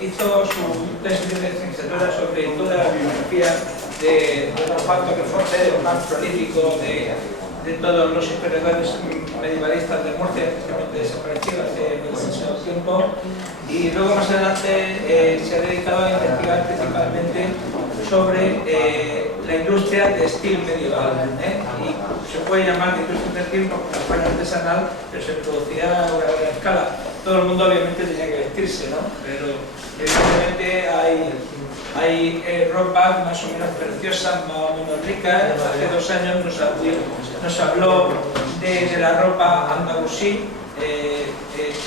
hizo su tesis de licenciatura sobre toda la bibliografía de los factos que fue el más prolífico de todos los historiadores medievalistas de Murcia, especialmente desaparecidos hace muchísimo tiempo, y luego más adelante se ha dedicado a investigar principalmente sobre la industria textil medieval, y se puede llamar de industria textil porque fue artesanal, pero se producía a una gran escala. Todo el mundo obviamente tenía que vestirse, ¿no? Pero evidentemente hay ropas más o menos preciosas, más o menos ricas. Hace 2 años nos habló de la ropa andalusí,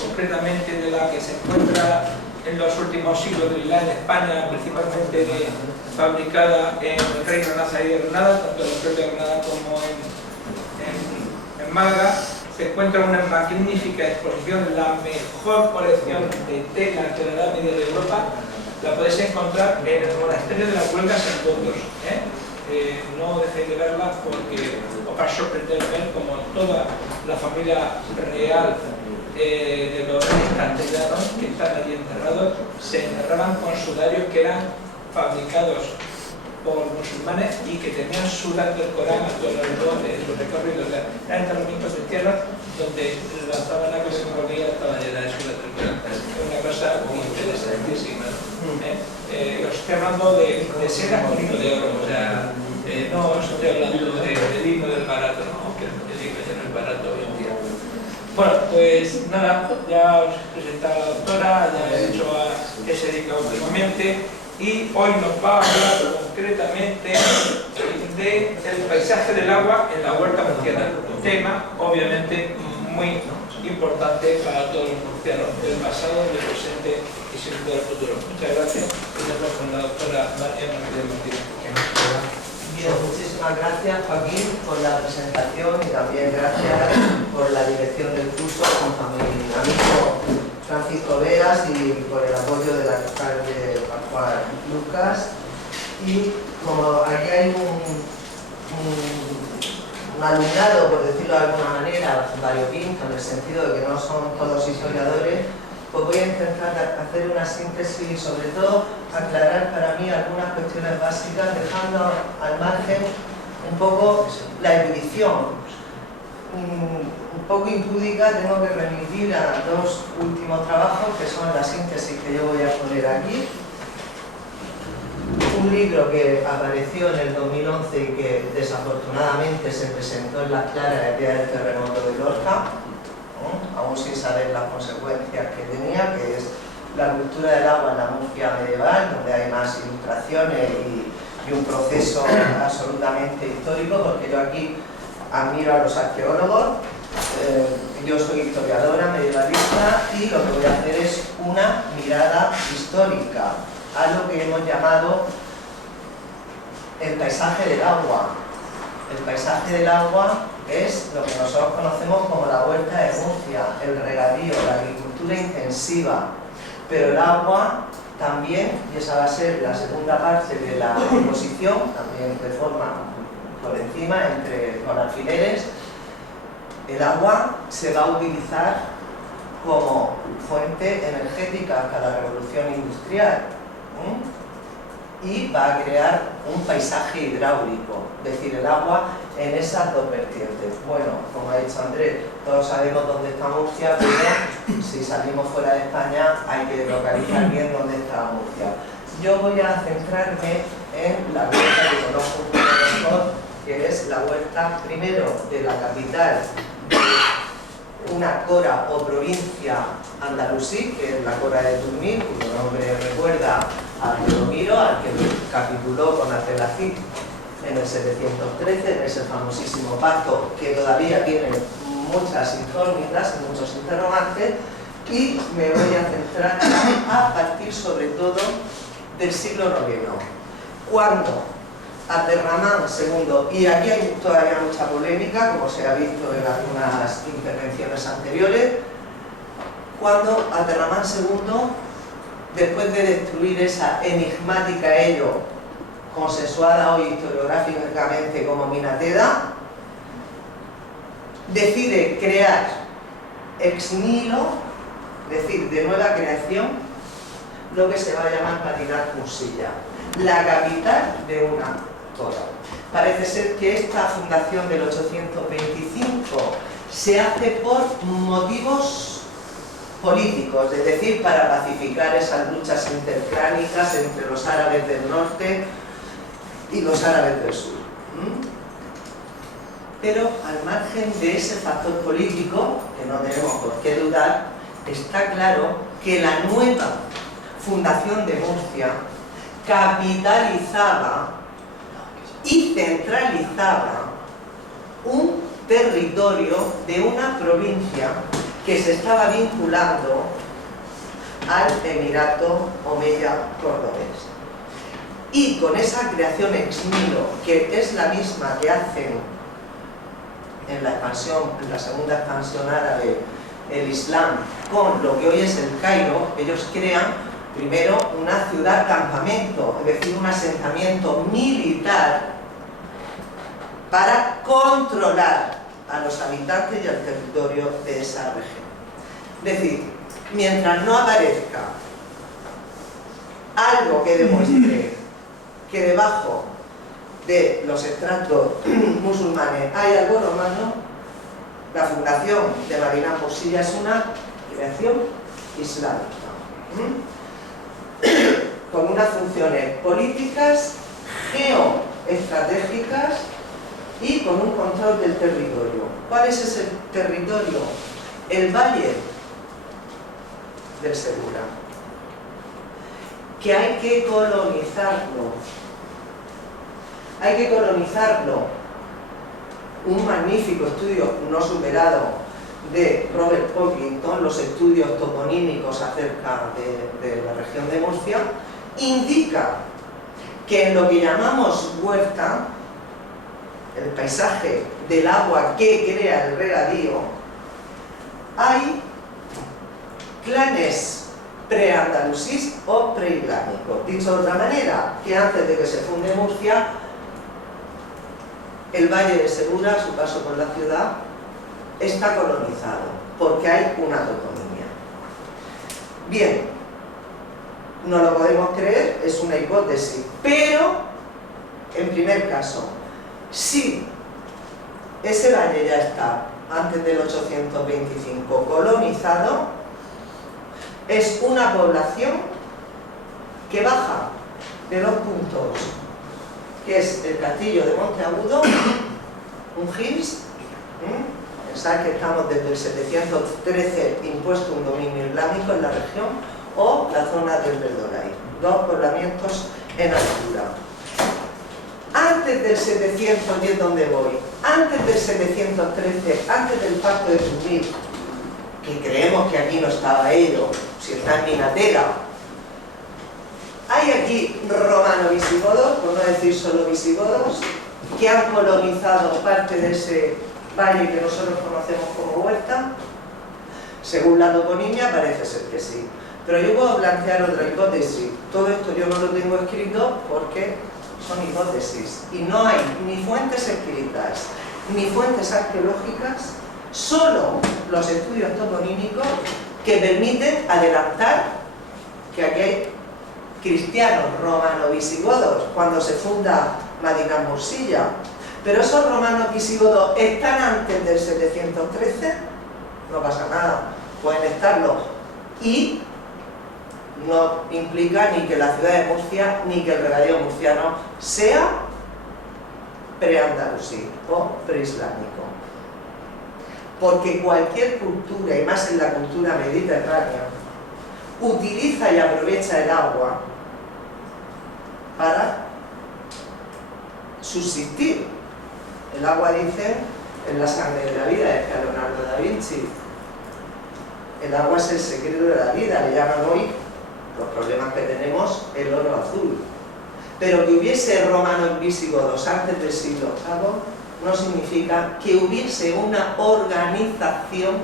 concretamente de la que se encuentra en los últimos siglos de Milán en España, principalmente fabricada en el Reino Nazarí de Granada, tanto en el puerto de Granada como en Málaga. Se encuentra una magnífica exposición, la mejor colección de telas de la Edad Media de Europa. La podéis encontrar en el monasterio de las Huelgas en Burgos. No dejéis de verla porque os va a sorprender ver como toda la familia real de los reyes castellanos que están allí enterrados se enterraban con sudarios que eran fabricados por musulmanes y que tenían suras del Corán a todo lo largo de sus recorridos. Eran enterramientos cristianos donde la sábana que se movía estaba llena de suras del Corán. Es una cosa muy interesantísima, ¿no? Os estoy hablando de seda con hilo de oro, o sea, no os estoy hablando del hilo del barato, ¿no? Que el hilo ya no es barato hoy en día. Bueno, pues nada, ya os he presentado a la doctora, ya he dicho a qué se dedica últimamente, y hoy nos va a hablar concretamente del paisaje del agua en la huerta murciana, un tema obviamente muy importante para todos los murcianos, del pasado, del presente y siempre del futuro. Muchas gracias. Tenemos con la doctora María Martínez. Bien, muchísimas gracias, Joaquín, por la presentación y también gracias por la dirección del curso junto a mi amigo Francisco Veras y por el apoyo del alcalde Pascual Lucas. Y como aquí hay un alumnado, por decirlo de alguna manera, variopinto, en el sentido de que no son todos historiadores, pues voy a intentar hacer una síntesis y sobre todo aclarar para mí algunas cuestiones básicas, dejando al margen un poco la erudición. Un poco impúdica tengo que remitir a 2 últimos trabajos que son la síntesis que yo voy a poner aquí. Un libro que apareció en el 2011 y que desafortunadamente se presentó en las claras el día del terremoto de Lorca, aún sin saber las consecuencias que tenía, que es La cultura del agua en la Murcia medieval, donde hay más ilustraciones y un proceso absolutamente histórico, porque yo aquí admiro a los arqueólogos, yo soy historiadora medievalista y lo que voy a hacer es una mirada histórica a lo que hemos llamado el paisaje del agua. El paisaje del agua es lo que nosotros conocemos como la huerta de Murcia, el regadío, la agricultura intensiva, pero el agua también, y esa va a ser la segunda parte de la exposición, también de forma por encima, con alfileres, el agua se va a utilizar como fuente energética hasta la revolución industrial, y va a crear un paisaje hidráulico, es decir, el agua en esas 2 vertientes. Bueno, como ha dicho Andrés, todos sabemos dónde está Murcia, pero si salimos fuera de España hay que localizar bien dónde está Murcia. Yo voy a centrarme en la huerta que conozco un poco mejor, que es la huerta primero de la capital de una cora o provincia andalusí, que es la Cora de Turmín, cuyo nombre recuerda a Teodomiro, al que capituló con Abdelazid en el 713, en ese famosísimo pacto que todavía tiene muchas incógnitas y muchos interrogantes, y me voy a centrar a partir sobre todo del siglo IX, cuando Abderramán II, y aquí hay todavía mucha polémica, como se ha visto en algunas intervenciones anteriores, cuando Abderramán II, después de destruir esa enigmática ello, consensuada hoy historiográficamente como Minateda, decide crear ex nihilo, es decir, de nueva creación, lo que se va a llamar Madinar-Mursilla, la capital de una zona. Parece ser que esta fundación del 825 se hace por motivos políticos, es decir, para pacificar esas luchas interclánicas entre los árabes del norte y los árabes del sur. Pero al margen de ese factor político, que no tenemos por qué dudar, está claro que la nueva fundación de Murcia capitalizaba y centralizaba un territorio de una provincia que se estaba vinculando al Emirato Omeya cordobés. Y con esa creación ex nihilo, que es la misma que hacen en la expansión, en la segunda expansión árabe, el Islam, con lo que hoy es el Cairo, ellos crean primero una ciudad campamento, es decir, un asentamiento militar para controlar a los habitantes y al territorio de esa región. Es decir, mientras no aparezca algo que demuestre que debajo de los estratos musulmanes hay algo romano, la fundación de Madinar-Mursilla es una creación islámica, con unas funciones políticas, geoestratégicas y con un control del territorio. ¿Cuál es ese territorio? El valle del Segura, que hay que colonizarlo. Hay que colonizarlo. Un magnífico estudio no superado de Robert Pocklington, los estudios toponímicos acerca de la región de Murcia, indica que en lo que llamamos huerta, el paisaje del agua que crea el regadío, hay clanes preandalusís o preislámicos. Dicho de otra manera, que antes de que se funde Murcia, el Valle de Segura, a su paso por la ciudad, está colonizado, porque hay una toponimia. Bien, no lo podemos creer, es una hipótesis, pero, en primer caso, si ese valle ya está, antes del 825, colonizado, es una población que baja de dos puntos, que es el castillo de Monteagudo, un Gils, pensad que estamos desde el 713 impuesto un dominio islámico en la región, o la zona del Verdolay, dos poblamientos en altura. Antes del 710, ¿dónde voy? Antes del 713, antes del pacto de Tunir, que creemos que aquí no estaba ello, si está en Minatera, hay aquí romano-visigodos, por no decir solo visigodos, que han colonizado parte de ese valle que nosotros conocemos como huerta. Según la toponimia parece ser que sí, pero yo puedo plantear otra hipótesis. Todo esto yo no lo tengo escrito porque son hipótesis y no hay ni fuentes escritas ni fuentes arqueológicas, solo los estudios toponímicos que permiten adelantar que aquí hay cristianos romano-visigodos cuando se funda Madinar-Mursilla. Pero esos romanos visigodos están antes del 713, no pasa nada, pueden estarlo, y no implica ni que la ciudad de Murcia ni que el regadío murciano sea preandalusí o preislámico. Porque cualquier cultura, y más en la cultura mediterránea, utiliza y aprovecha el agua para subsistir. El agua, dice, es la sangre de la vida, decía Leonardo da Vinci. El agua es el secreto de la vida, le llaman hoy, los problemas que tenemos, el oro azul. Pero que hubiese romanos visigodos antes del siglo VIII no significa que hubiese una organización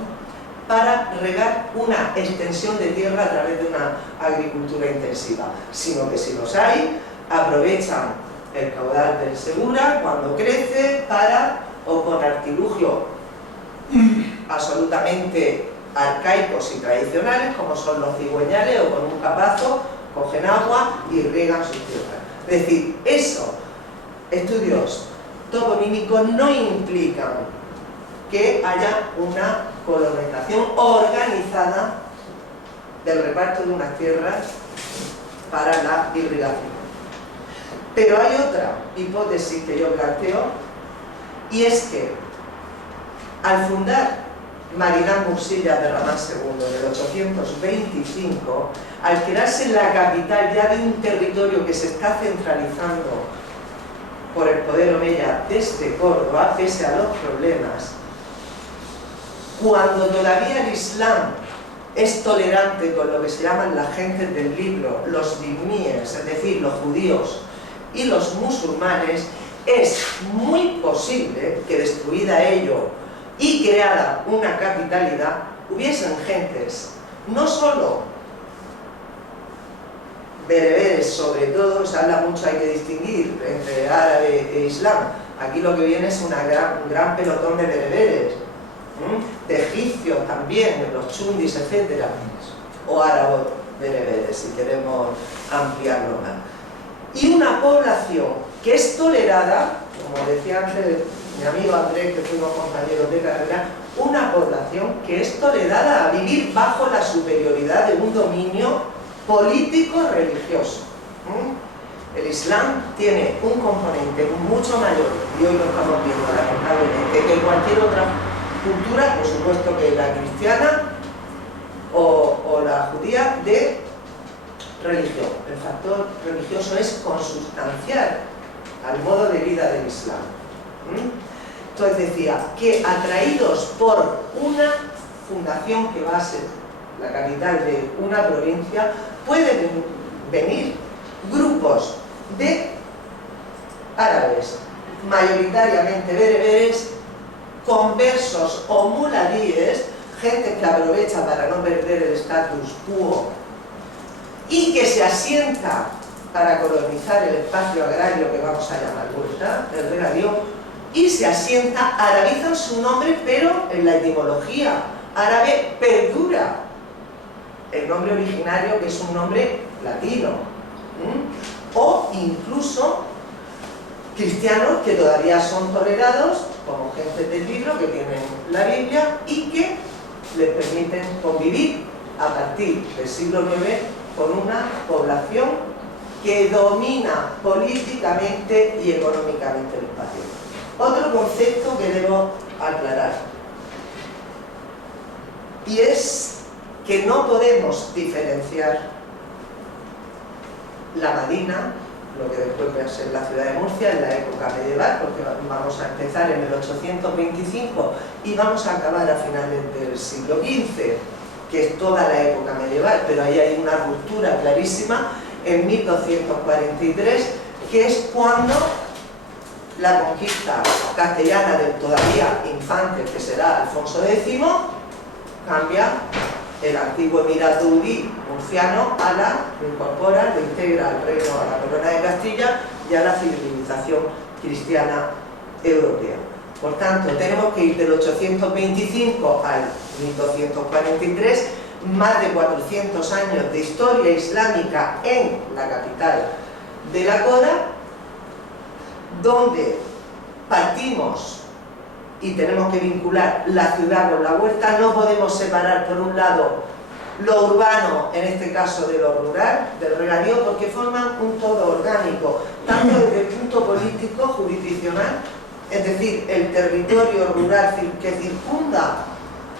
para regar una extensión de tierra a través de una agricultura intensiva, sino que si los hay, aprovechan el caudal del Segura cuando crece para, o con artilugios absolutamente arcaicos y tradicionales, como son los cigüeñales, o con un capazo, cogen agua y riegan sus tierras. Es decir, eso, estudios toponímicos no implican que haya una colonización organizada del reparto de unas tierras para la irrigación. Pero hay otra hipótesis que yo planteo, y es que al fundar Marinán Mursilla de Ramán II en el 825, al crearse la capital ya de un territorio que se está centralizando por el poder omeya desde Córdoba, pese a los problemas, cuando todavía el Islam es tolerante con lo que se llaman las gentes del libro, los dhimíes, es decir, los judíos y los musulmanes, es muy posible que destruida ello y creada una capitalidad, hubiesen gentes, no solo bereberes, sobre todo, se habla mucho, hay que distinguir entre árabe e islam. Aquí lo que viene es un gran pelotón de bereberes, de egipcios también, los chundis, etcétera, o árabes bereberes, si queremos ampliarlo más. Y una población que es tolerada, como decía antes mi amigo Andrés, que fuimos compañeros de carrera, una población que es tolerada a vivir bajo la superioridad de un dominio político-religioso. El Islam tiene un componente mucho mayor, y hoy lo estamos viendo lamentablemente, que cualquier otra cultura, por supuesto que la cristiana o la judía, de religión. El factor religioso es consustancial al modo de vida del Islam. Entonces decía que atraídos por una fundación que va a ser la capital de una provincia, pueden venir grupos de árabes, mayoritariamente bereberes, conversos o muladíes, gente que aprovecha para no perder el status quo y que se asienta para colonizar el espacio agrario que vamos a llamar huerta, el regadío, y se asienta, arabizan su nombre, pero en la etimología árabe perdura el nombre originario, que es un nombre latino, o incluso cristianos que todavía son tolerados como gente del libro, que tienen la Biblia y que les permiten convivir a partir del siglo IX con una población que domina políticamente y económicamente el espacio. Otro concepto que debo aclarar, y es que no podemos diferenciar la Madina, lo que después va a ser la ciudad de Murcia, en la época medieval, porque vamos a empezar en el 825 y vamos a acabar a finales del siglo XV, que es toda la época medieval, pero ahí hay una ruptura clarísima en 1243, que es cuando la conquista castellana del todavía infante, que será Alfonso X, cambia el antiguo Emirato Udí murciano lo incorpora, lo integra al reino, a la corona de Castilla y a la civilización cristiana europea. Por tanto, tenemos que ir del 825 al 1243, más de 400 años de historia islámica en la capital de la Cora, donde partimos y tenemos que vincular la ciudad con la huerta. No podemos separar, por un lado, lo urbano, en este caso de lo rural, del regadío, porque forman un todo orgánico, tanto desde el punto político, jurisdiccional, es decir, el territorio rural que circunda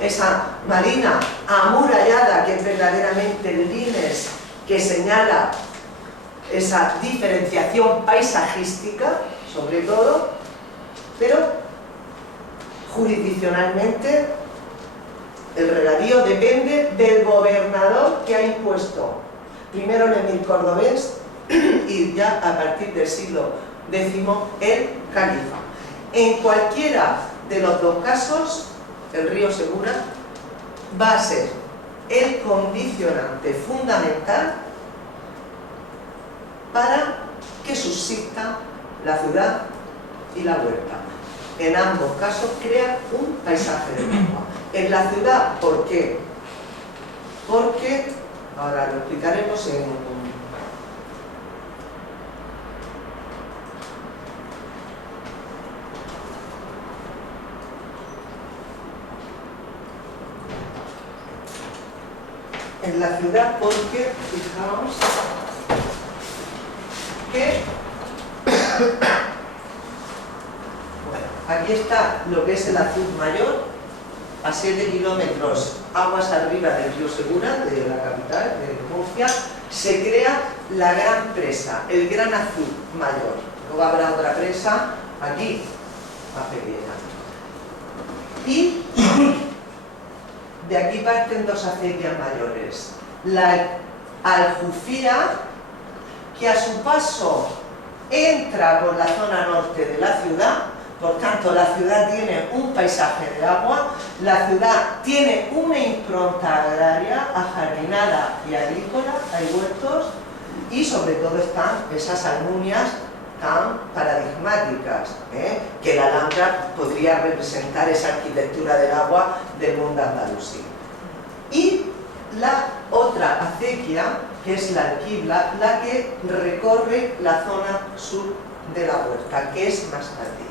esa marina amurallada, que es verdaderamente el limes que señala esa diferenciación paisajística, sobre todo, pero jurisdiccionalmente el regadío depende del gobernador que ha impuesto primero el emir cordobés y ya a partir del siglo X el califa. En cualquiera de los dos casos, el río Segura va a ser el condicionante fundamental para que subsista la ciudad y la huerta. En ambos casos crea un paisaje de agua. En la ciudad, ¿por qué? Porque, ahora lo explicaremos en la ciudad porque, fijaos, que bueno, aquí está lo que es el azud mayor, a 7 kilómetros aguas arriba del río Segura, de la capital, de Murcia, se crea la gran presa, el gran azud mayor. Luego habrá otra presa aquí, más pequeña. Y de aquí parten dos acequias mayores. La Aljufía, que a su paso entra por la zona norte de la ciudad, por tanto la ciudad tiene un paisaje de agua, la ciudad tiene una impronta agraria, ajardinada y agrícola, hay huertos y sobre todo están esas almunias tan paradigmáticas, que la Alhambra podría representar esa arquitectura del agua del mundo andalusí. Y la otra acequia, que es la Alquibla, la que recorre la zona sur de la huerta, que es más tardía.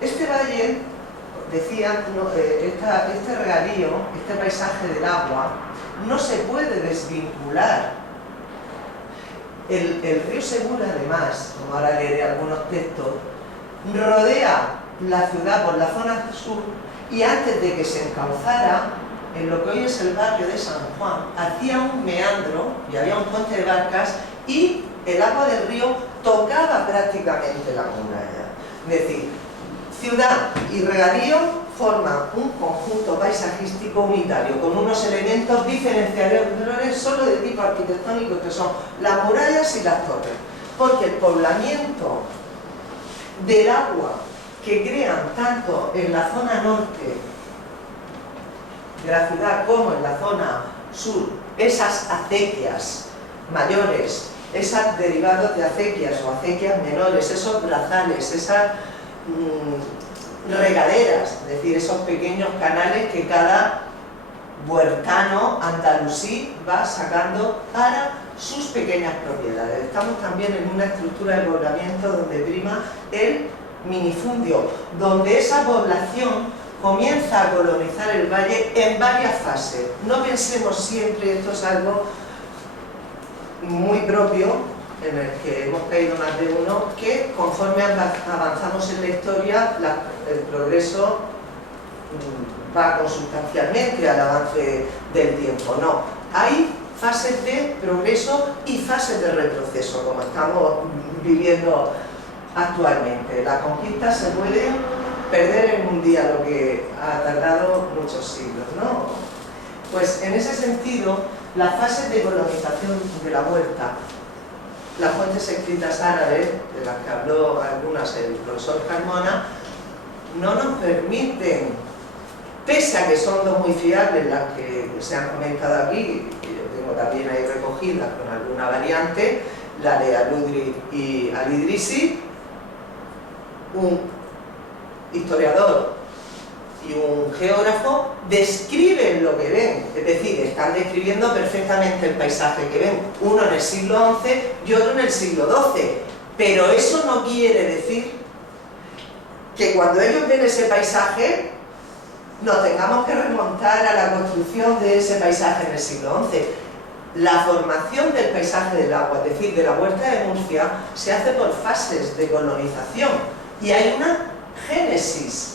Este valle, decía, este regadío, este paisaje del agua, no se puede desvincular. El río Segura, además, como ahora leeré algunos textos, rodea la ciudad por la zona sur y antes de que se encauzara, en lo que hoy es el barrio de San Juan, hacía un meandro y había un puente de barcas y el agua del río tocaba prácticamente la muralla. Es decir, ciudad y regadío forman un conjunto paisajístico unitario con unos elementos diferenciadores solo de tipo arquitectónico que son las murallas y las torres, porque el poblamiento del agua que crean tanto en la zona norte de la ciudad como en la zona sur, esas acequias mayores, esos derivados de acequias o acequias menores, esos brazales, esas regaderas, es decir, esos pequeños canales que cada huertano andalusí va sacando para sus pequeñas propiedades. Estamos también en una estructura de poblamiento donde prima el minifundio, donde esa población comienza a colonizar el valle en varias fases. No pensemos siempre, esto es algo muy propio, en el que hemos caído más de uno, que conforme avanzamos en la historia, el progreso va consustancialmente al avance del tiempo. No, hay fases de progreso y fases de retroceso, como estamos viviendo actualmente. La conquista se puede perder en un día, lo que ha tardado muchos siglos, ¿no? Pues en ese sentido, las fases de colonización de la huerta, las fuentes escritas árabes, de las que habló algunas el profesor Carmona, no nos permiten, pese a que son dos muy fiables las que se han comentado aquí, que yo tengo también ahí recogidas con alguna variante, la de Al-Udri y Al-Idrisi, un historiador y un geógrafo describen lo que ven, es decir, están describiendo perfectamente el paisaje que ven, uno en el siglo XI y otro en el siglo XII, pero eso no quiere decir que cuando ellos ven ese paisaje nos tengamos que remontar a la construcción de ese paisaje en el siglo XI. La formación del paisaje del agua, es decir, de la huerta de Murcia, se hace por fases de colonización y hay una génesis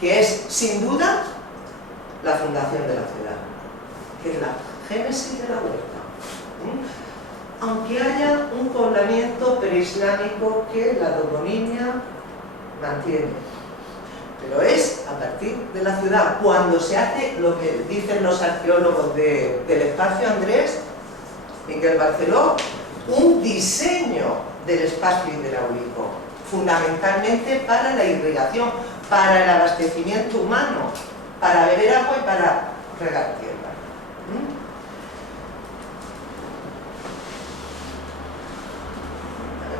que es, sin duda, la fundación de la ciudad, que es la génesis de la huerta. Aunque haya un poblamiento preislámico que la toponimia mantiene, pero es a partir de la ciudad, cuando se hace lo que dicen los arqueólogos del espacio Andrés, Miquel Barceló, un diseño del espacio hidráulico, fundamentalmente para la irrigación, para el abastecimiento humano, para beber agua y para regar tierra.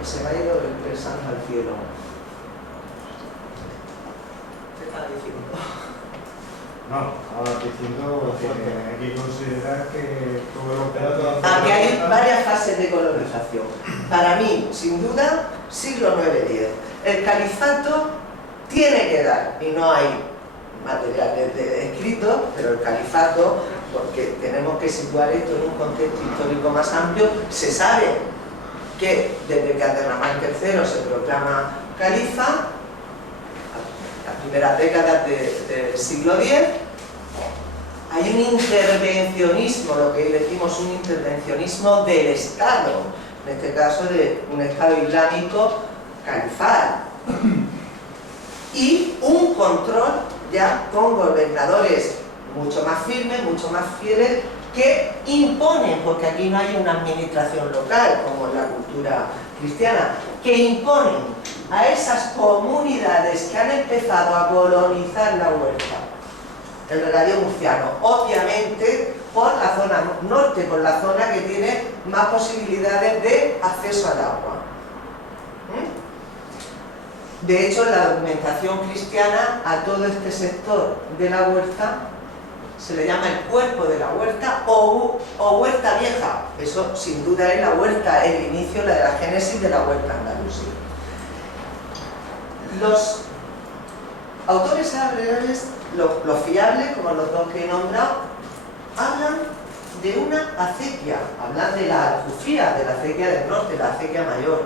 Se me ha ido el santo al cielo. ¿Qué estaba diciendo? No, ahora diciendo que hay que considerar que todo lo que... Aquí hay varias fases de colonización. Para mí, sin duda, siglo IX-X. El califato tiene que dar, y no hay materiales escritos, pero el califato porque tenemos que situar esto en un contexto histórico más amplio. Se sabe que desde que Abderramán III se proclama califa, las primeras décadas del siglo X, hay un intervencionismo, lo que decimos un intervencionismo del Estado, en este caso de un Estado islámico califal, y un control ya con gobernadores mucho más firmes, mucho más fieles, que imponen, porque aquí no hay una administración local como en la cultura cristiana, que imponen a esas comunidades que han empezado a colonizar la huerta, el regadío murciano, obviamente por la zona norte, por la zona que tiene más posibilidades de acceso al agua. De hecho, en la documentación cristiana, a todo este sector de la huerta se le llama el cuerpo de la huerta o huerta vieja. Eso sin duda es la huerta, el inicio, la de la génesis de la huerta andalusí. Los autores árabes, los fiables, como los dos que he nombrado, hablan de una acequia, hablan de la Aljufía, de la acequia del norte, la acequia mayor,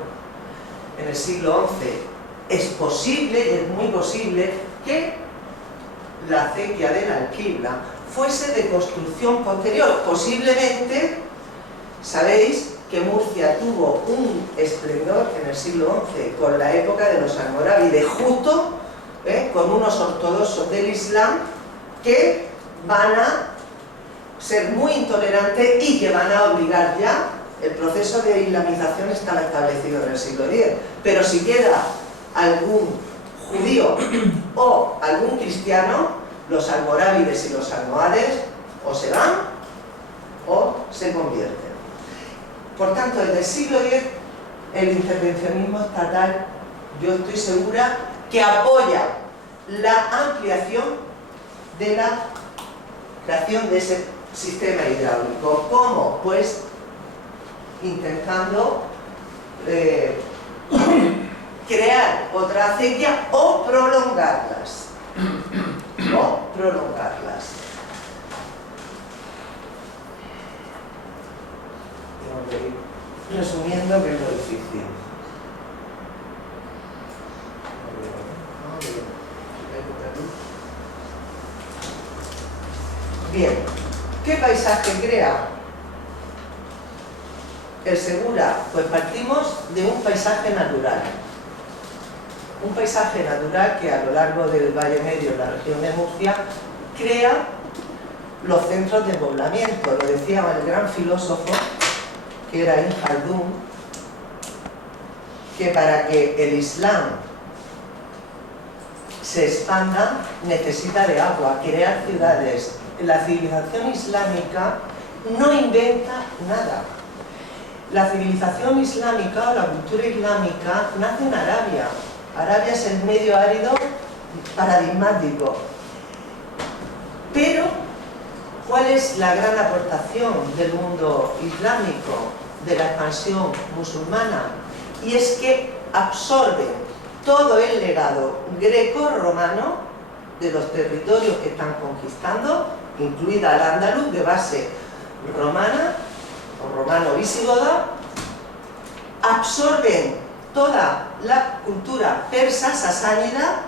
en el siglo XI. Es posible, es muy posible, que la acequia de la Alquibla fuese de construcción posterior. Posiblemente, sabéis que Murcia tuvo un esplendor en el siglo XI con la época de los almorávides, justo con unos ortodoxos del Islam que van a ser muy intolerantes y que van a obligar ya, el proceso de islamización estaba establecido en el siglo X, pero si queda algún judío o algún cristiano, los almorávides y los almohades o se van o se convierten. Por tanto, desde el siglo X el intervencionismo estatal, yo estoy segura que apoya la ampliación de la creación de ese sistema hidráulico. ¿Cómo? Pues intentando crear otra acequia o prolongarlas. Tengo que ir resumiendo, que es lo difícil. Bien, ¿qué paisaje crea el Segura? Pues partimos de un paisaje natural. Un paisaje natural que a lo largo del Valle Medio, en la región de Murcia, crea los centros de poblamiento. Lo decía el gran filósofo, que era Ibn Khaldún, que para que el Islam se expanda necesita de agua, crear ciudades. La civilización islámica no inventa nada. La civilización islámica o la cultura islámica nace en Arabia. Arabia es el medio árido paradigmático. Pero, ¿cuál es la gran aportación del mundo islámico, de la expansión musulmana? Y es que absorben todo el legado greco-romano de los territorios que están conquistando, incluida el andaluz de base romana o romano-visigoda, absorben toda la cultura persa, sasánida,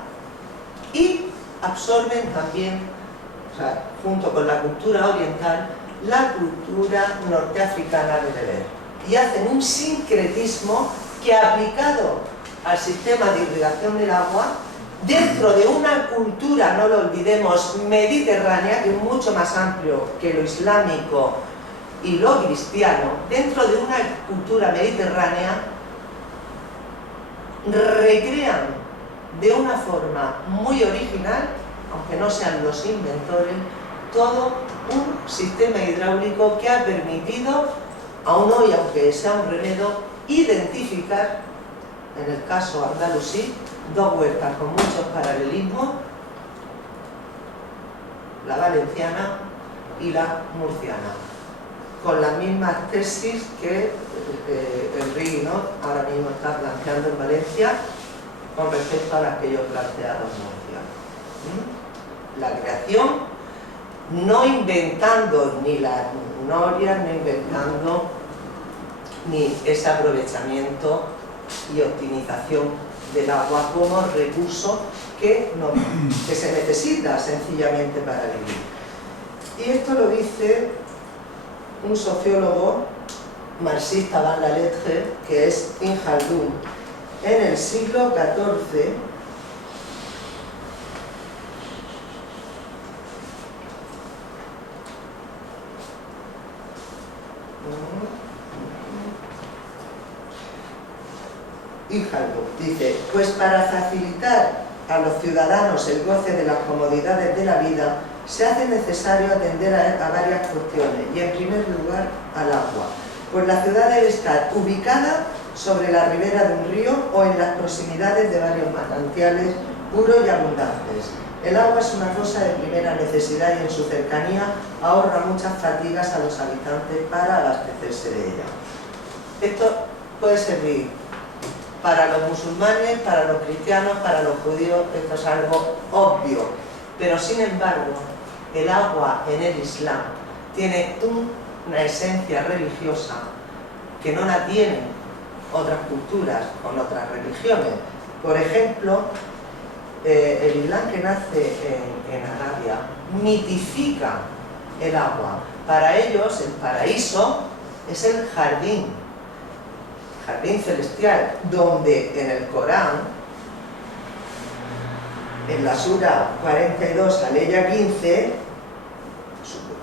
y absorben también, o sea, junto con la cultura oriental, la cultura norteafricana de Beber. Y hacen un sincretismo que, aplicado al sistema de irrigación del agua, dentro de una cultura, no lo olvidemos, mediterránea, que es mucho más amplio que lo islámico y lo cristiano, dentro de una cultura mediterránea, recrean de una forma muy original, aunque no sean los inventores, todo un sistema hidráulico que ha permitido, aún hoy, aunque sea un remedio, identificar, en el caso andalusí, dos huertas con muchos paralelismos, la valenciana y la murciana, con las mismas tesis que Enrique ahora mismo está planteando en Valencia con respecto a las que yo he planteado en Murcia. La creación no inventando ni las norias, no inventando ni ese aprovechamiento y optimización del agua como recurso que se necesita sencillamente para vivir. Y esto lo dice un sociólogo marxista Van la Lettre, que es Ibn Khaldun, en el siglo XIV. Ibn Khaldun dice: pues para facilitar a los ciudadanos el goce de las comodidades de la vida, se hace necesario atender a varias cuestiones, y en primer lugar al agua, pues la ciudad debe estar ubicada sobre la ribera de un río o en las proximidades de varios manantiales puros y abundantes. El agua es una cosa de primera necesidad y en su cercanía ahorra muchas fatigas a los habitantes para abastecerse de ella. Esto puede servir para los musulmanes, para los cristianos, para los judíos, esto es algo obvio, pero sin embargo el agua en el Islam tiene una esencia religiosa que no la tienen otras culturas con otras religiones. Por ejemplo, el Islam, que nace en Arabia, mitifica el agua. Para ellos el paraíso es el jardín celestial, donde en el Corán, en la sura 42, aleya 15,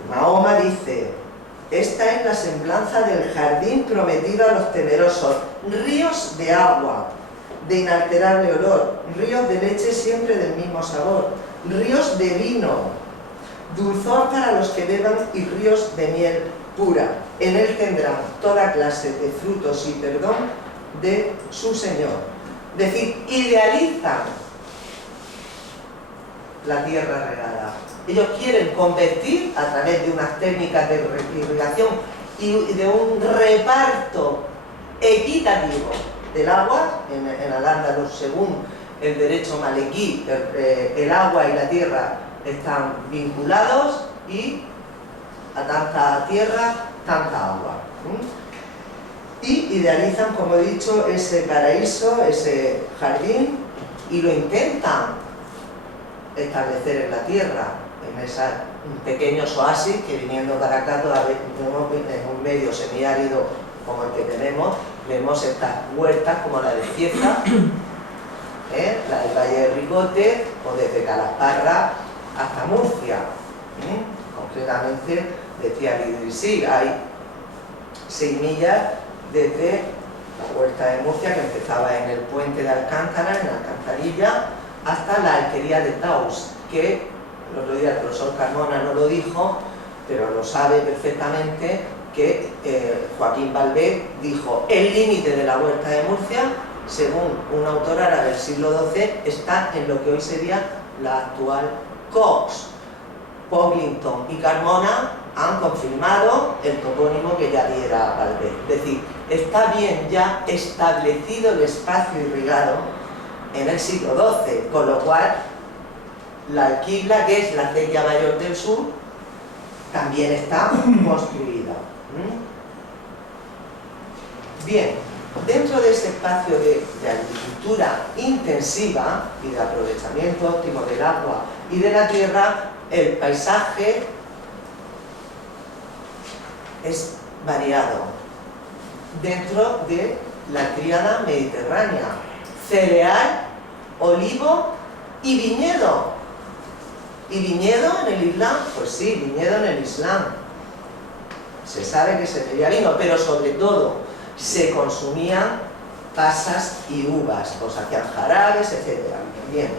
Mahoma dice: esta es la semblanza del jardín prometido a los temerosos, ríos de agua de inalterable olor, ríos de leche siempre del mismo sabor, ríos de vino, dulzor para los que beban y ríos de miel pura. En él tendrán toda clase de frutos y perdón de su Señor. Es decir, idealizan la tierra regada. Ellos quieren convertir, a través de unas técnicas de irrigación y de un reparto equitativo del agua, en Al-Ándalus, según el derecho malequí, el agua y la tierra están vinculados, y a tanta tierra, tanta agua. Y idealizan, como he dicho, ese paraíso, ese jardín, y lo intentan establecer en la tierra, en esos pequeños oasis que, viniendo para acá todavía en un medio semiárido como el que tenemos, vemos estas huertas como la de Cieza, la del Valle de Ricote, o desde Calasparra hasta Murcia. Concretamente decía Idrisí, hay 6 millas desde la huerta de Murcia, que empezaba en el puente de Alcántara, en Alcantarilla, hasta la alquería de Taus, que el otro día el profesor Carmona no lo dijo, pero lo sabe perfectamente, que Joaquín Valvé dijo: el límite de la huerta de Murcia, según un autor árabe del siglo XII, está en lo que hoy sería la actual Cox. Pocklington y Carmona han confirmado el topónimo que ya diera Valvé. Es decir, está bien ya establecido el espacio irrigado en el siglo XII, con lo cual la alquibla, que es la acequia mayor del sur, también está construida. Bien, dentro de ese espacio de agricultura intensiva y de aprovechamiento óptimo del agua y de la tierra, el paisaje es variado dentro de la tríada mediterránea: cereal, olivo y viñedo. ¿Y viñedo en el Islam? Pues sí, viñedo en el Islam. Se sabe que se bebía vino, pero sobre todo se consumían pasas y uvas, o se hacían jarabes, etc. Bien.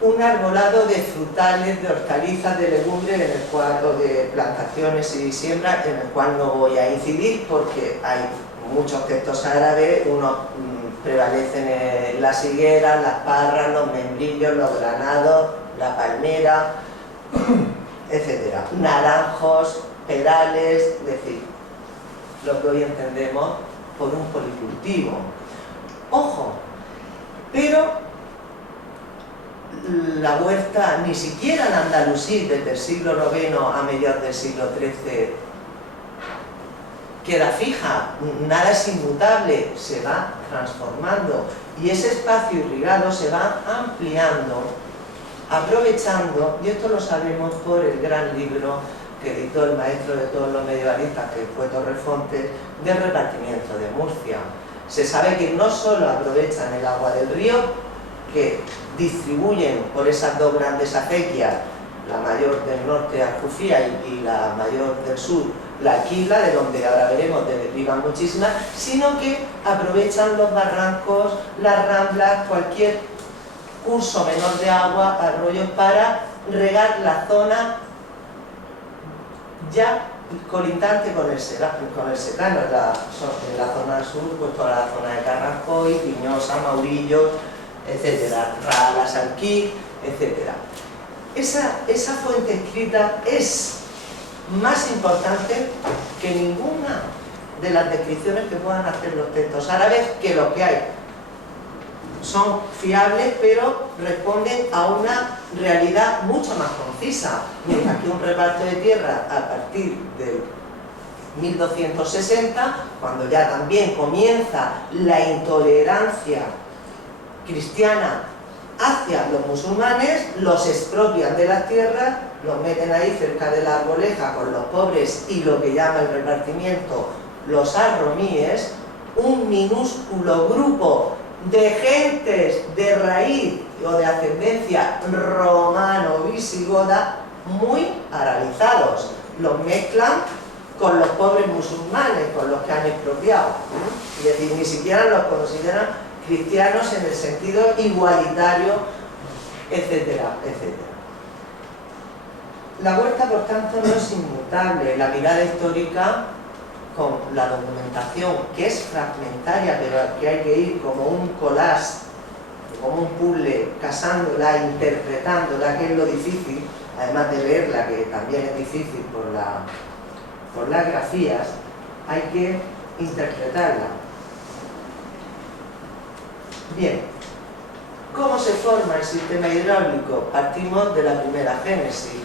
Un arbolado de frutales, de hortalizas, de legumbres, en el cual, o de plantaciones y siembras, en el cual no voy a incidir porque hay muchos textos árabes. Unos prevalecen las higueras, las parras, los membrillos, los granados, la palmera, etc. Naranjos, perales, es decir, lo que hoy entendemos por un policultivo. Ojo, pero la huerta, ni siquiera en Andalusí, desde el siglo IX a mediados del siglo XIII, queda fija, nada es inmutable, se va transformando y ese espacio irrigado se va ampliando, aprovechando, y esto lo sabemos por el gran libro que editó el maestro de todos los medievalistas, que fue Torrefontes, del repartimiento de Murcia. Se sabe que no solo aprovechan el agua del río, que distribuyen por esas dos grandes acequias, la mayor del norte, Alcufía, y la mayor del sur, la Alquila, de donde ahora veremos derivan muchísimas, sino que aprovechan los barrancos, las ramblas, cualquier curso menor de agua, arroyos, para regar la zona ya colindante con el secano, en la zona sur, pues toda la zona de Carrascoy, Piñosa, Maurillo, etcétera, Ralas, Alquí, etcétera. Esa fuente escrita es más importante que ninguna de las descripciones que puedan hacer los textos árabes, que lo que hay son fiables, pero responden a una realidad mucho más concisa, mientras que un reparto de tierra a partir del 1260, cuando ya también comienza la intolerancia cristiana hacia los musulmanes, los expropian de las tierras, los meten ahí cerca de la arboleja con los pobres y lo que llama el repartimiento los arromíes, un minúsculo grupo de gentes de raíz o de ascendencia romano-visigoda muy arabizados, los mezclan con los pobres musulmanes, con los que han expropiado, es decir, ni siquiera los consideran cristianos en el sentido igualitario, etcétera, etcétera. La huerta, por tanto, no es inmutable. La mirada histórica, con la documentación, que es fragmentaria, pero que hay que ir como un collage, como un puzzle, casándola, interpretándola, que es lo difícil, además de leerla, que también es difícil por las grafías, hay que interpretarla. Bien, ¿cómo se forma el sistema hidráulico? Partimos de la primera génesis,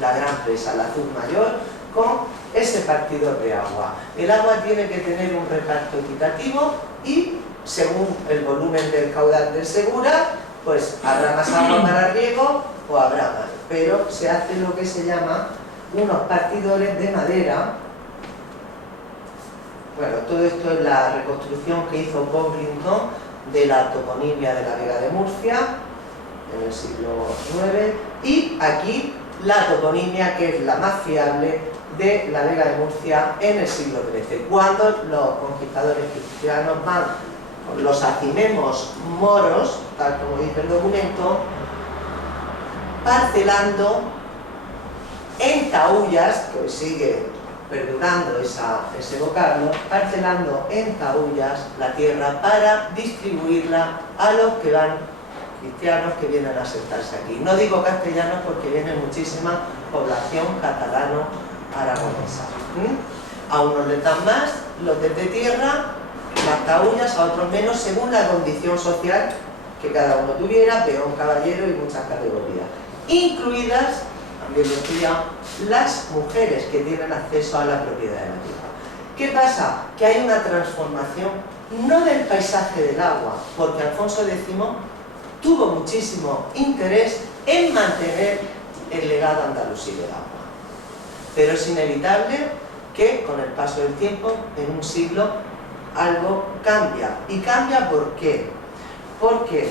la gran presa, la Azud Mayor, con ese partidor de agua. El agua tiene que tener un reparto equitativo y, según el volumen del caudal del Segura, pues habrá más agua para riego o habrá más. Pero se hace lo que se llama unos partidores de madera. Bueno, todo esto es la reconstrucción que hizo Pocklington de la toponimia de la Vega de Murcia en el siglo IX, y aquí la toponimia que es la más fiable de la Vega de Murcia en el siglo XIII, cuando los conquistadores cristianos van con los acimemos moros, tal como dice el documento, parcelando en taullas, que hoy sigue perdurando ese vocablo, parcelando en taullas la tierra para distribuirla a los que van, cristianos que vienen a asentarse aquí. No digo castellanos porque viene muchísima población catalano-aragonesa. A unos les dan más, los de tierra, las taullas, a otros menos, según la condición social que cada uno tuviera, peón, caballero y muchas categorías, incluidas, también lo he estudiado, las mujeres que tienen acceso a la propiedad de la tierra. ¿Qué pasa? Que hay una transformación, no del paisaje del agua, porque Alfonso X tuvo muchísimo interés en mantener el legado andalusí del agua. Pero es inevitable que con el paso del tiempo, en un siglo, algo cambia. ¿Y cambia por qué? Porque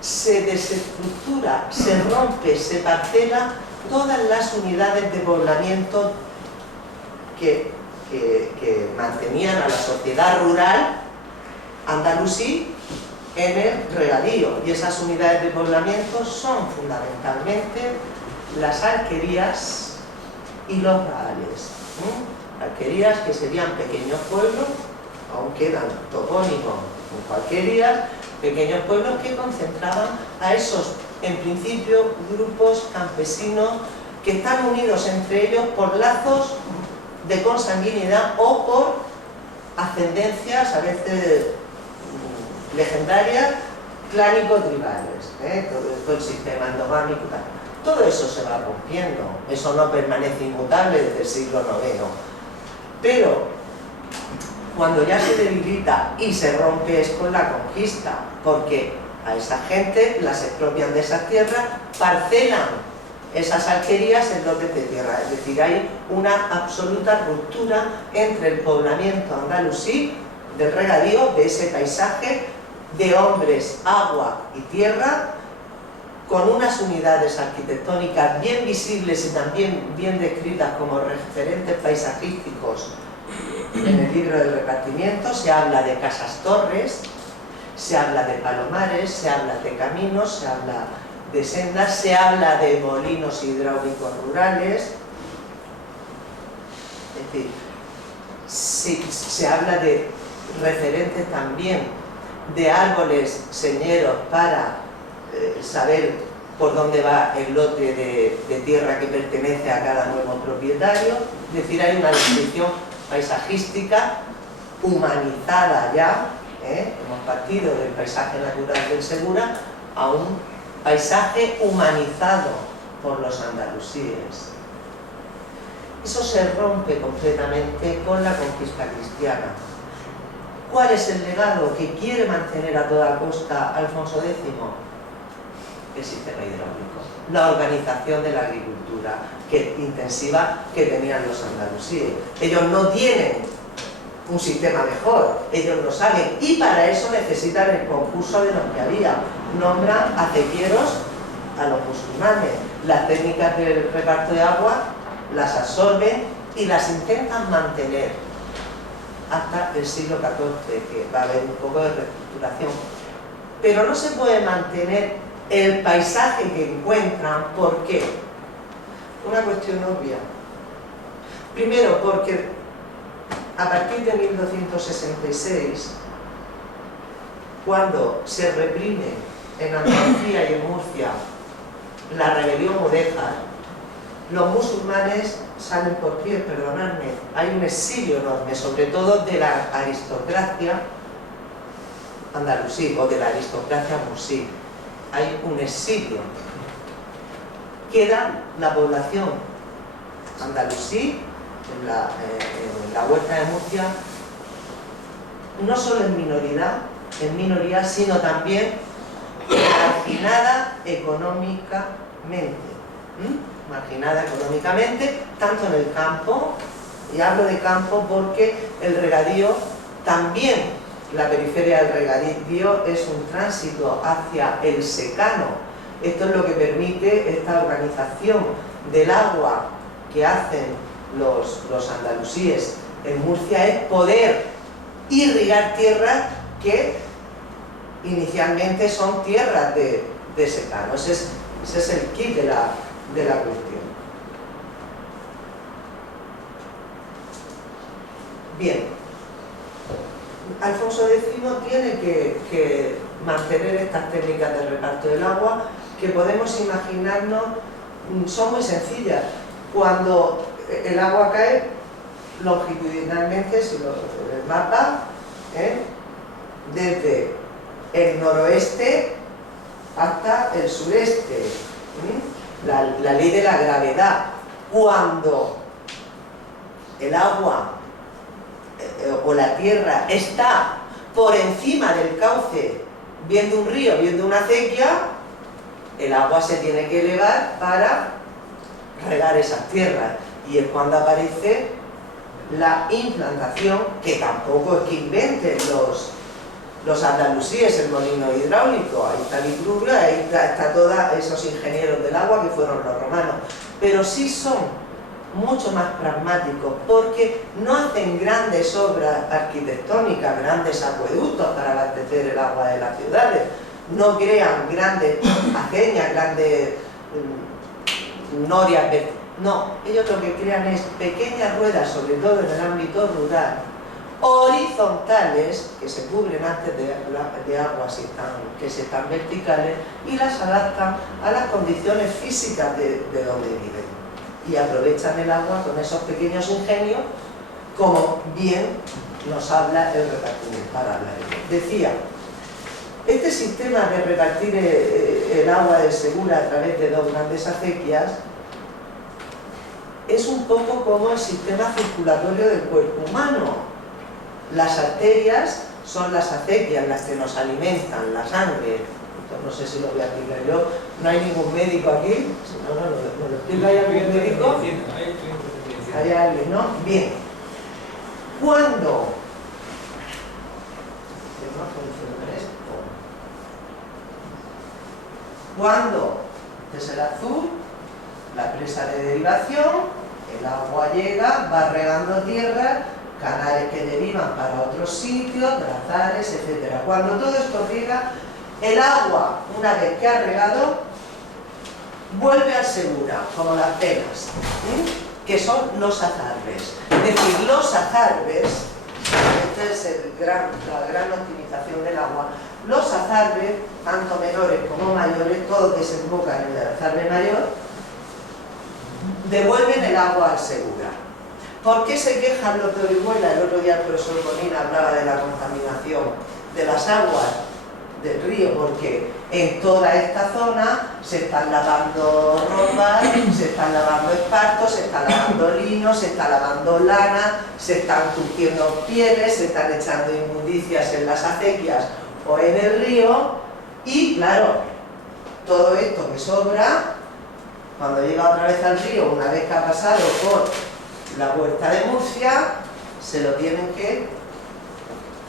se desestructura, se rompe, se parcela todas las unidades de poblamiento que mantenían a la sociedad rural andalusí en el regadío, y esas unidades de poblamiento son fundamentalmente las alquerías y los ragales. Alquerías, que serían pequeños pueblos, aunque eran topónimos con alquerías, pequeños pueblos que concentraban a esos, en principio, grupos campesinos que están unidos entre ellos por lazos de consanguinidad o por ascendencias, a veces legendarias, clánico-tribales, todo el sistema endogámico y tal. Todo eso se va rompiendo, eso no permanece inmutable desde el siglo IX. Pero cuando ya se debilita y se rompe es con la conquista, porque a esa gente las expropian de esas tierras, parcelan esas alquerías en lotes de tierra, es decir, hay una absoluta ruptura entre el poblamiento andalusí del regadío, de ese paisaje de hombres, agua y tierra, con unas unidades arquitectónicas bien visibles y también bien descritas como referentes paisajísticos en el libro del repartimiento. Se habla de casas-torres, se habla de palomares, se habla de caminos, se habla de sendas, se habla de molinos hidráulicos rurales, es decir, se habla de referentes también de árboles señeros para saber por dónde va el lote de tierra que pertenece a cada nuevo propietario. Es decir, hay una descripción paisajística humanizada ya, hemos partido del paisaje natural del Segura a un paisaje humanizado por los andalusíes. Eso se rompe completamente con la conquista cristiana. ¿Cuál es el legado que quiere mantener a toda costa Alfonso X? El sistema hidráulico, la organización de la agricultura intensiva que tenían los andalusíes. Ellos no tienen un sistema mejor, ellos lo saben, y para eso necesitan el concurso de los que había. Nombran acequieros a los musulmanes, las técnicas del reparto de agua las absorben y las intentan mantener hasta el siglo XIV, que va a haber un poco de reestructuración. Pero no se puede mantener el paisaje que encuentran. ¿Por qué? Una cuestión obvia. Primero, porque a partir de 1266, cuando se reprime en Andalucía y en Murcia la rebelión mudéjar, los musulmanes salen por pie, perdonadme, hay un exilio enorme, sobre todo de la aristocracia andalusí o de la aristocracia mursí. Hay un exilio. Queda la población andalusí en la huerta de Murcia, no solo en minoría, sino también marginada económicamente. Marginada económicamente, tanto en el campo, y hablo de campo porque el regadío también, la periferia del regadío es un tránsito hacia el secano. Esto es lo que permite esta organización del agua que hacen los andalusíes en Murcia, es poder irrigar tierras que inicialmente son tierras de secano. Ese es el kit de la cuestión. Bien, Alfonso X tiene que mantener estas técnicas de reparto del agua que podemos imaginarnos, son muy sencillas. Cuando el agua cae longitudinalmente, si lo el mapa, desde el noroeste hasta el sureste, la ley de la gravedad. Cuando el agua o la tierra está por encima del cauce, viendo un río, viendo una acequia, el agua se tiene que elevar para regar esas tierras, y es cuando aparece la implantación, que tampoco es que inventen los andalusíes el molino hidráulico. Ahí está Vitruvio, ahí está todos esos ingenieros del agua que fueron los romanos, pero sí son mucho más pragmáticos, porque no hacen grandes obras arquitectónicas, grandes acueductos para abastecer el agua de las ciudades, no crean grandes aceñas, grandes norias, no, ellos lo que crean es pequeñas ruedas, sobre todo en el ámbito rural, horizontales, que se cubren antes de aguas que se están verticales, y las adaptan a las condiciones físicas de donde viven, y aprovechan el agua con esos pequeños ingenios, como bien nos habla el repartimiento. Para hablar de ello. Decía Este sistema de repartir el agua del Segura a través de dos grandes acequias es un poco como el sistema circulatorio del cuerpo humano. Las arterias son las acequias las que nos alimentan la sangre. Esto no sé si lo voy a explicar yo, no hay ningún médico aquí, si no, no lo explica. ¿Hay algún médico? ¿Hay alguien, no? Bien. ¿Cuándo? Cuando este es el azul, la presa de derivación, el agua llega, va regando tierra, canales que derivan para otros sitios, trazares, etc. Cuando todo esto riega, el agua, una vez que ha regado, vuelve al Segura, como las venas, que son los azarbes. Es decir, los azarbes, esta es la gran optimización del agua, los azarbes, tanto menores como mayores, todos desembocan en el azarbe mayor, devuelven el agua al Segura. ¿Por qué se quejan los de Orihuela? El otro día el profesor Bonina hablaba de la contaminación de las aguas del río, porque en toda esta zona se están lavando ropas, se están lavando espartos, se están lavando lino, se está lavando lana, se están curtiendo pieles, se están echando inmundicias en las acequias o en el río, y claro, todo esto que sobra, cuando llega otra vez al río, una vez que ha pasado por la Huerta de Murcia, se lo tienen que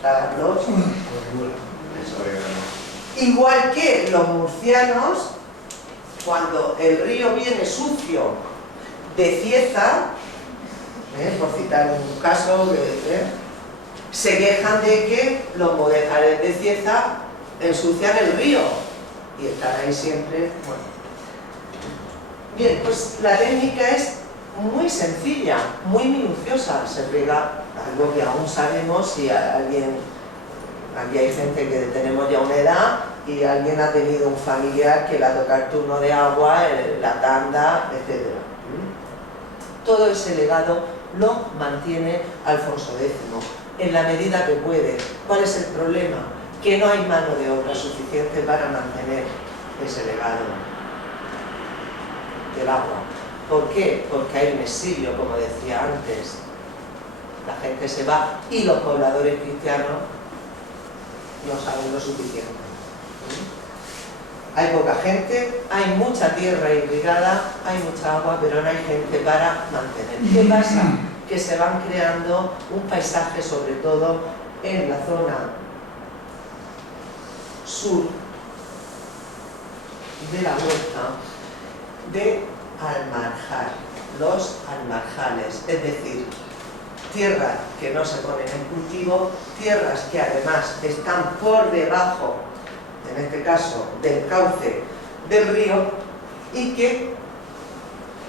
tragar los... Igual que los murcianos, cuando el río viene sucio de Cieza, por citar un caso, se quejan de que los mudéjares de Cieza ensucian el río y están ahí siempre. Bueno. Bien, pues la técnica es muy sencilla, muy minuciosa. Se riega algo que aún sabemos si alguien... Aquí hay gente que tenemos ya una edad y alguien ha tenido un familiar que le ha tocado el turno de agua, la tanda, etc. Todo ese legado lo mantiene Alfonso X, en la medida que puede. ¿Cuál es el problema? Que no hay mano de obra suficiente para mantener ese legado del agua. ¿Por qué? Porque hay un exilio, como decía antes. La gente se va y los pobladores cristianos no saben lo suficiente. Hay poca gente, hay mucha tierra irrigada, hay mucha agua, pero no hay gente para mantener. ¿Qué pasa? Que se van creando un paisaje, sobre todo en la zona sur de la Huerta, de almarjar, los almarjales, es decir, tierras que no se ponen en cultivo, tierras que además están por debajo, en este caso, del cauce del río, y que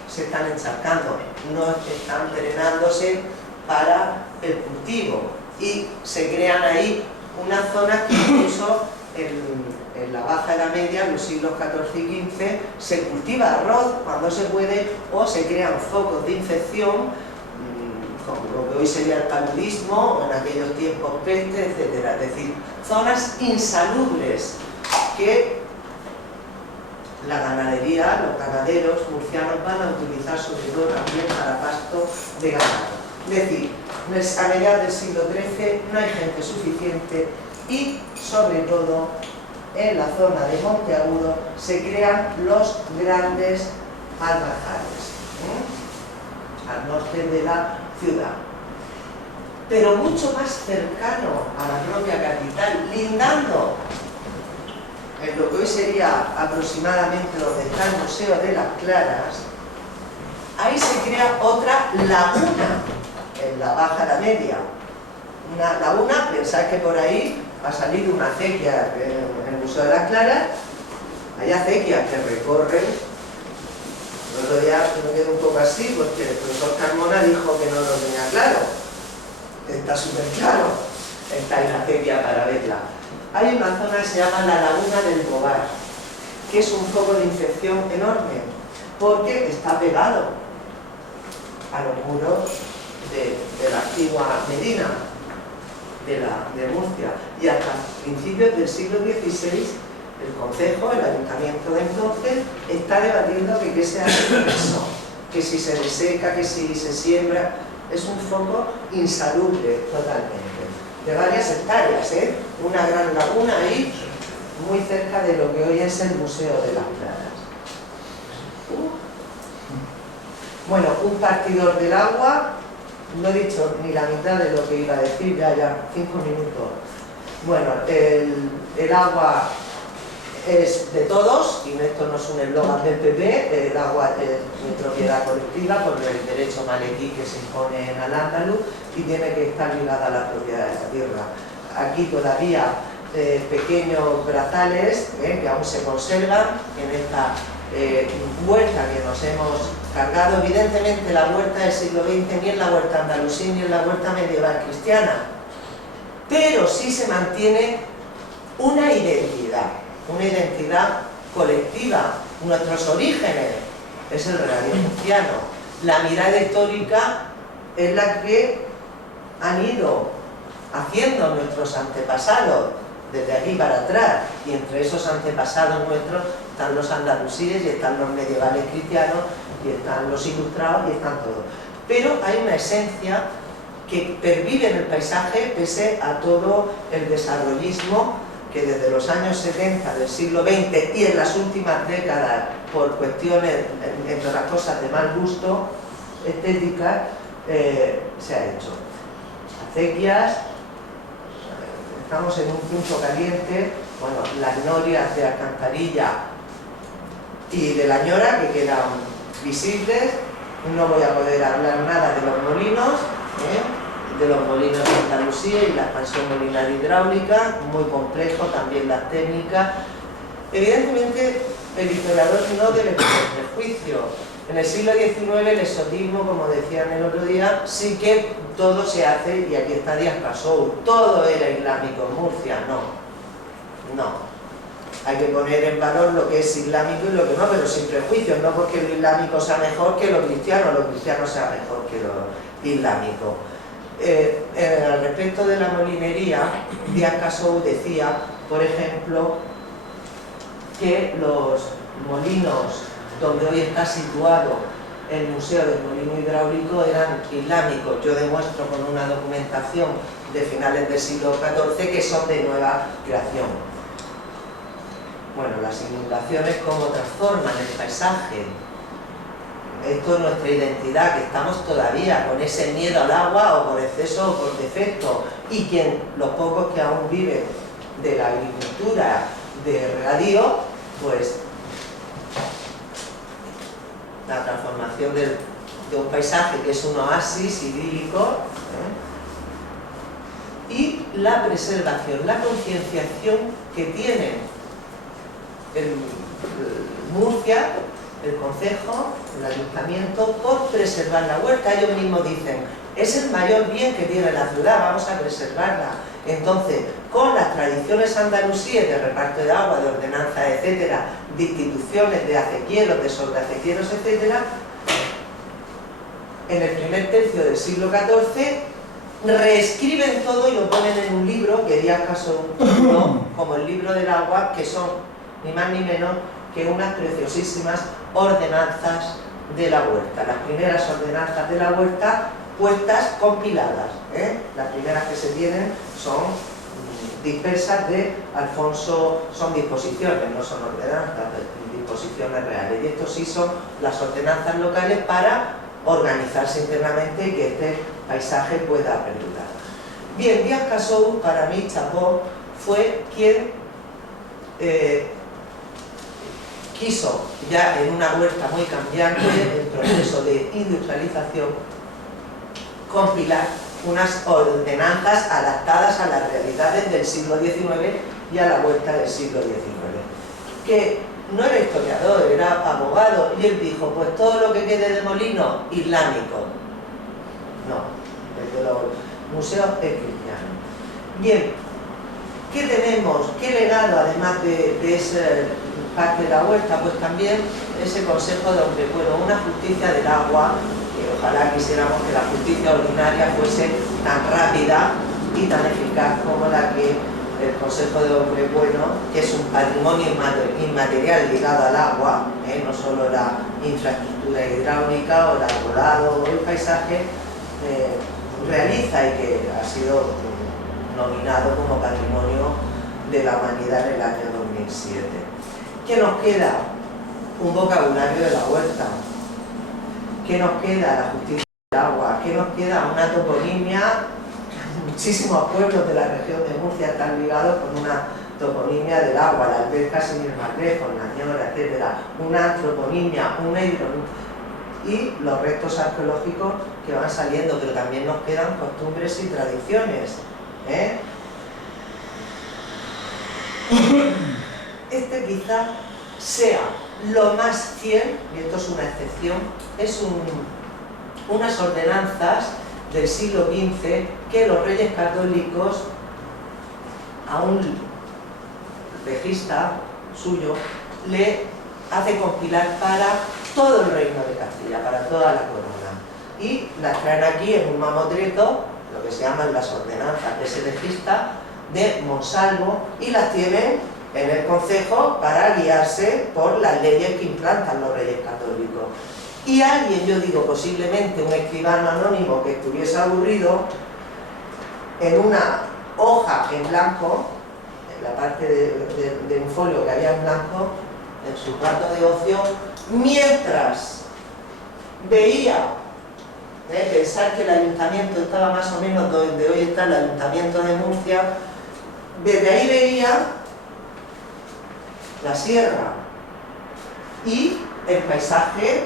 se están encharcando, no están drenándose para el cultivo, y se crean ahí unas zonas que incluso en la Baja Edad Media, en los siglos XIV y XV, se cultiva arroz cuando se puede, o se crean focos de infección, como lo que hoy sería el paludismo, o en aquellos tiempos peste, etc. Es decir, zonas insalubres que la ganadería, los ganaderos murcianos van a utilizar sobre todo también para pasto de ganado. Es decir, a mediados del siglo XIII no hay gente suficiente y, sobre todo, en la zona de Monteagudo se crean los grandes almarjales, al norte de la ciudad, pero mucho más cercano a la propia capital, lindando en lo que hoy sería aproximadamente donde está el Museo de las Claras. Ahí se crea otra laguna en la Baja Edad Media, una laguna, pensad que por ahí ha salido una acequia en el Museo de las Claras. Hay acequias que recorren. El otro día me quedo un poco así porque el profesor Carmona dijo que no lo tenía claro. Está súper claro. Está en la acequia para verla. Hay una zona que se llama la Laguna del Bogar, que es un foco de infección enorme, porque está pegado a los muros de la antigua Medina. de Murcia. Y hasta principios del siglo XVI, el concejo, el ayuntamiento de entonces, está debatiendo que qué se hace con eso, que si se deseca, que si se siembra. Es un foco insalubre totalmente, de varias hectáreas, una gran laguna ahí, muy cerca de lo que hoy es el Museo de las Claras. Bueno, un partidor del agua, no he dicho ni la mitad de lo que iba a decir, ya 5 minutos. Bueno, el agua es de todos, y esto no es un eslogan del PP, el agua es mi propiedad colectiva por el derecho maletí que se impone en Al-Ándalus y tiene que estar ligada a la propiedad de la tierra. Aquí todavía pequeños brazales que aún se conservan en esta huerta que nos hemos cargado. Evidentemente la huerta del siglo XX ni es la huerta andalusí ni es la huerta medieval cristiana, pero sí se mantiene una identidad colectiva. Nuestros orígenes es el regadío murciano. La mirada histórica es la que han ido haciendo nuestros antepasados desde aquí para atrás, y entre esos antepasados nuestros están los andalusíes y están los medievales cristianos y están los ilustrados y están todos. Pero hay una esencia que pervive en el paisaje pese a todo el desarrollismo que desde los años 70 del siglo XX y en las últimas décadas, por cuestiones, entre otras cosas, de mal gusto estéticas, se ha hecho. Acequias, estamos en un punto caliente, bueno, las norias de Alcantarilla y de la Ñora, que quedan visibles. No voy a poder hablar nada de los molinos, de Andalucía y la expansión molinar hidráulica, muy complejo también las técnicas. Evidentemente el historiador no debe tener prejuicio. En el siglo XIX el exotismo, como decían el otro día, sí que todo se hace, y aquí está Díaz Casou, todo era islámico en Murcia. No. Hay que poner en valor lo que es islámico y lo que no, pero sin prejuicios, no porque lo islámico sea mejor que lo cristiano sea mejor que lo islámico. Al respecto de la molinería, Díaz Casou decía, por ejemplo, que los molinos donde hoy está situado el Museo del Molino Hidráulico eran islámicos. Yo demuestro con una documentación de finales del siglo XIV que son de nueva creación. Bueno, las inundaciones, cómo transforman el paisaje. Esto es nuestra identidad, que estamos todavía con ese miedo al agua, o por exceso o por defecto, y los pocos que aún viven de la agricultura, de regadío, pues la transformación de un paisaje que es un oasis idílico, y la preservación, la concienciación que tiene el Murcia, el concejo, el ayuntamiento, por preservar la huerta. Ellos mismos dicen, es el mayor bien que tiene la ciudad, vamos a preservarla. Entonces, con las tradiciones andalusíes de reparto de agua, de ordenanza, etcétera, de instituciones, de acequieros, de sobreacequieros, etcétera, en el primer tercio del siglo XIV reescriben todo y lo ponen en un libro que Díaz Casou tituló como el libro del agua, que son ni más ni menos que unas preciosísimas ordenanzas de la huerta. Las primeras ordenanzas de la huerta puestas, compiladas. Las primeras que se tienen son dispersas de Alfonso, son disposiciones, no son ordenanzas, disposiciones reales. Y esto sí son las ordenanzas locales para organizarse internamente y que este paisaje pueda perdurar. Bien, Díaz Casou, para mí, chapó, fue quien quiso, ya en una huerta muy cambiante, en proceso de industrialización, compilar unas ordenanzas adaptadas a las realidades del siglo XIX y a la huerta del siglo XIX. Que no era historiador, era abogado, y él dijo, pues todo lo que quede de molino, islámico. No, el de los museos es cristiano. Bien, ¿qué tenemos? ¿Qué legado, además de ese parte de la huerta? Pues también ese consejo de hombre, bueno, una justicia del agua, que ojalá quisiéramos que la justicia ordinaria fuese tan rápida y tan eficaz como la que el Consejo de Hombre Bueno, que es un patrimonio inmaterial ligado al agua, no solo la infraestructura hidráulica o el arbolado o el paisaje, realiza y que ha sido nominado como Patrimonio de la Humanidad en el año 2007. ¿Qué nos queda? Un vocabulario de la huerta. ¿Qué nos queda? La justicia del agua. ¿Qué nos queda? Una toponimia. Muchísimos pueblos de la región de Murcia están ligados con una toponimia del agua, la alberca sin ir más lejos, la ñora, etc. Una antroponimia, una hidronimia y los restos arqueológicos que van saliendo, pero también nos quedan costumbres y tradiciones. Este quizá sea lo más fiel, y esto es una excepción, es unas ordenanzas del siglo XV que los reyes católicos a un legista suyo le hace compilar para todo el reino de Castilla, para toda la corona, y las traen aquí en un mamotreto, lo que se llaman las ordenanzas de ese legista de Monsalvo, y las tienen en el concejo para guiarse por las leyes que implantan los reyes católicos. Y alguien, yo digo posiblemente un escribano anónimo que estuviese aburrido, en una hoja en blanco, en la parte de un folio que había en blanco, en su rato de ocio, mientras veía, pensar que el ayuntamiento estaba más o menos donde hoy está el ayuntamiento de Murcia, desde ahí veía la sierra y el paisaje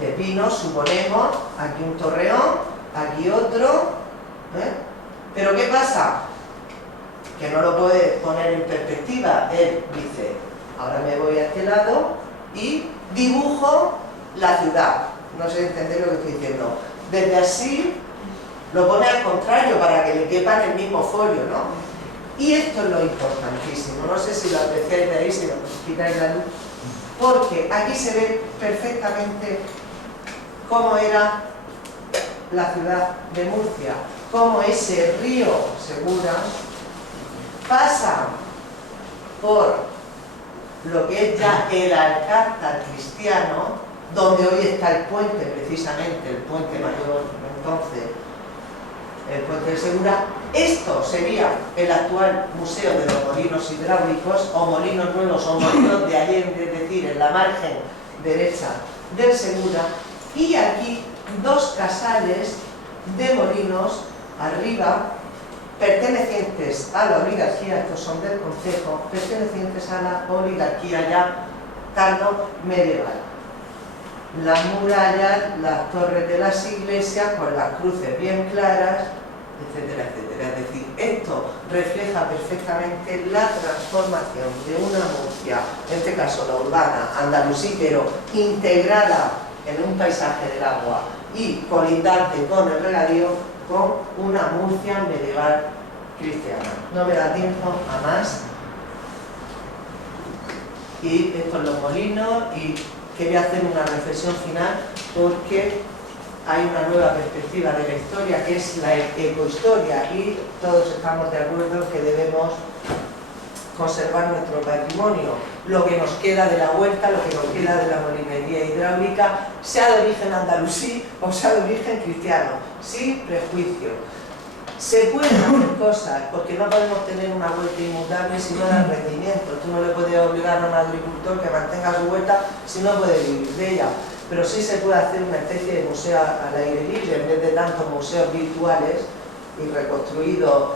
de pinos, suponemos, aquí un torreón, aquí otro, pero ¿qué pasa? Que no lo puede poner en perspectiva. Él dice, ahora me voy a este lado y dibujo la ciudad. No sé entender lo que estoy diciendo. Desde así lo pone al contrario para que le quepa en el mismo folio, ¿no? Y esto es lo importantísimo. No sé si lo apreciáis de ahí, si lo quitáis la luz, porque aquí se ve perfectamente cómo era la ciudad de Murcia, cómo ese río Segura pasa por lo que es ya el Alcázar cristiano, donde hoy está el puente, precisamente, el puente mayor, entonces, el puente de Segura. Esto sería el actual Museo de los Molinos Hidráulicos, o Molinos Nuevos, o Molinos de Allende, es decir, en la margen derecha del Segura, y aquí dos casales de molinos arriba, pertenecientes a la oligarquía, estos son del concejo, pertenecientes a la oligarquía ya tardo-medieval. Las murallas, las torres de las iglesias con las cruces bien claras, etcétera, etcétera. Es decir, esto refleja perfectamente la transformación de una Murcia, en este caso la urbana, andalusí, pero integrada en un paisaje del agua y colindante con el regadío, con una Murcia medieval cristiana. No me da tiempo a más. Y estos los molinos, y quería hacer una reflexión final porque hay una nueva perspectiva de la historia, que es la ecohistoria, y todos estamos de acuerdo que debemos conservar nuestro patrimonio, lo que nos queda de la huerta, lo que nos queda de la molinería hidráulica, sea de origen andalusí o sea de origen cristiano, sin prejuicio. Se pueden hacer cosas, porque no podemos tener una huerta inmutable si no da rendimiento. Tú no le puedes obligar a un agricultor que mantenga su huerta si no puede vivir de ella. Pero sí se puede hacer una especie de museo al aire libre, en vez de tantos museos virtuales y reconstruidos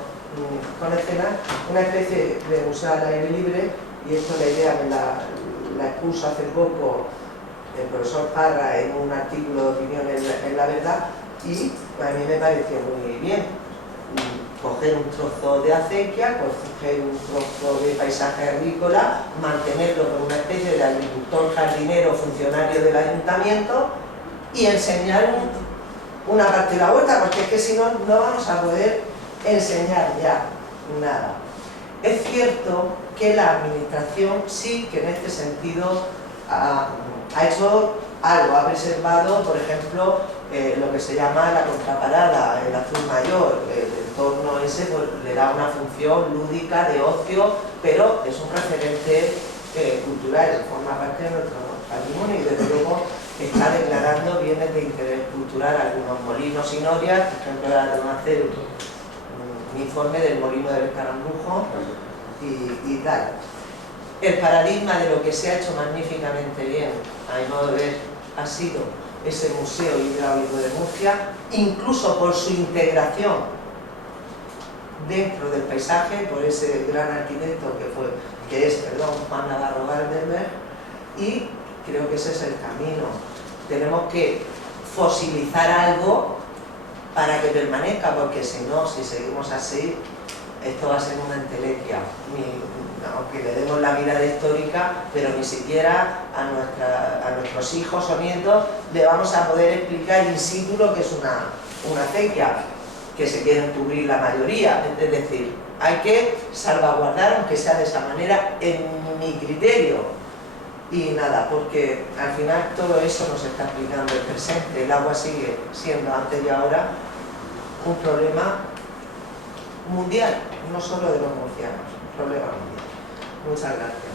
con escenas, una especie de museo al aire libre. Y esto la idea me la expuso hace poco el profesor Parra en un artículo de opinión en La Verdad, y a mí me pareció muy bien. Coger un trozo de acequia, coger un trozo de paisaje agrícola, mantenerlo con una especie de agricultor jardinero funcionario del ayuntamiento y enseñar una parte de la huerta, porque es que si no, no vamos a poder enseñar ya nada. Es cierto que la administración sí que en este sentido ha hecho algo, ha preservado, por ejemplo, lo que se llama la contraparada, el azul mayor, el entorno ese pues, le da una función lúdica de ocio, pero es un referente cultural, forma parte de nuestro patrimonio y desde luego está declarando bienes de interés cultural algunos molinos y norias. Por ejemplo, ahora van a hacer un informe del molino del Carambrujo y tal. El paradigma de lo que se ha hecho magníficamente bien, a mi modo de ver, ha sido ese Museo Hidráulico de Murcia, incluso por su integración dentro del paisaje, por ese gran arquitecto que es Juan Navarro Galdenberg, y creo que ese es el camino. Tenemos que fosilizar algo para que permanezca, porque si no, si seguimos así, esto va a ser una entelequia. Aunque le demos la mirada histórica, pero ni siquiera a nuestros hijos o nietos le vamos a poder explicar in situ lo que es una acequia, que se quieren cubrir la mayoría. Es decir, hay que salvaguardar, aunque sea de esa manera, en mi criterio. Y nada, porque al final todo eso nos está explicando el presente. El agua sigue siendo antes y ahora un problema mundial, no solo de los murcianos, un problema mundial. Muchas gracias.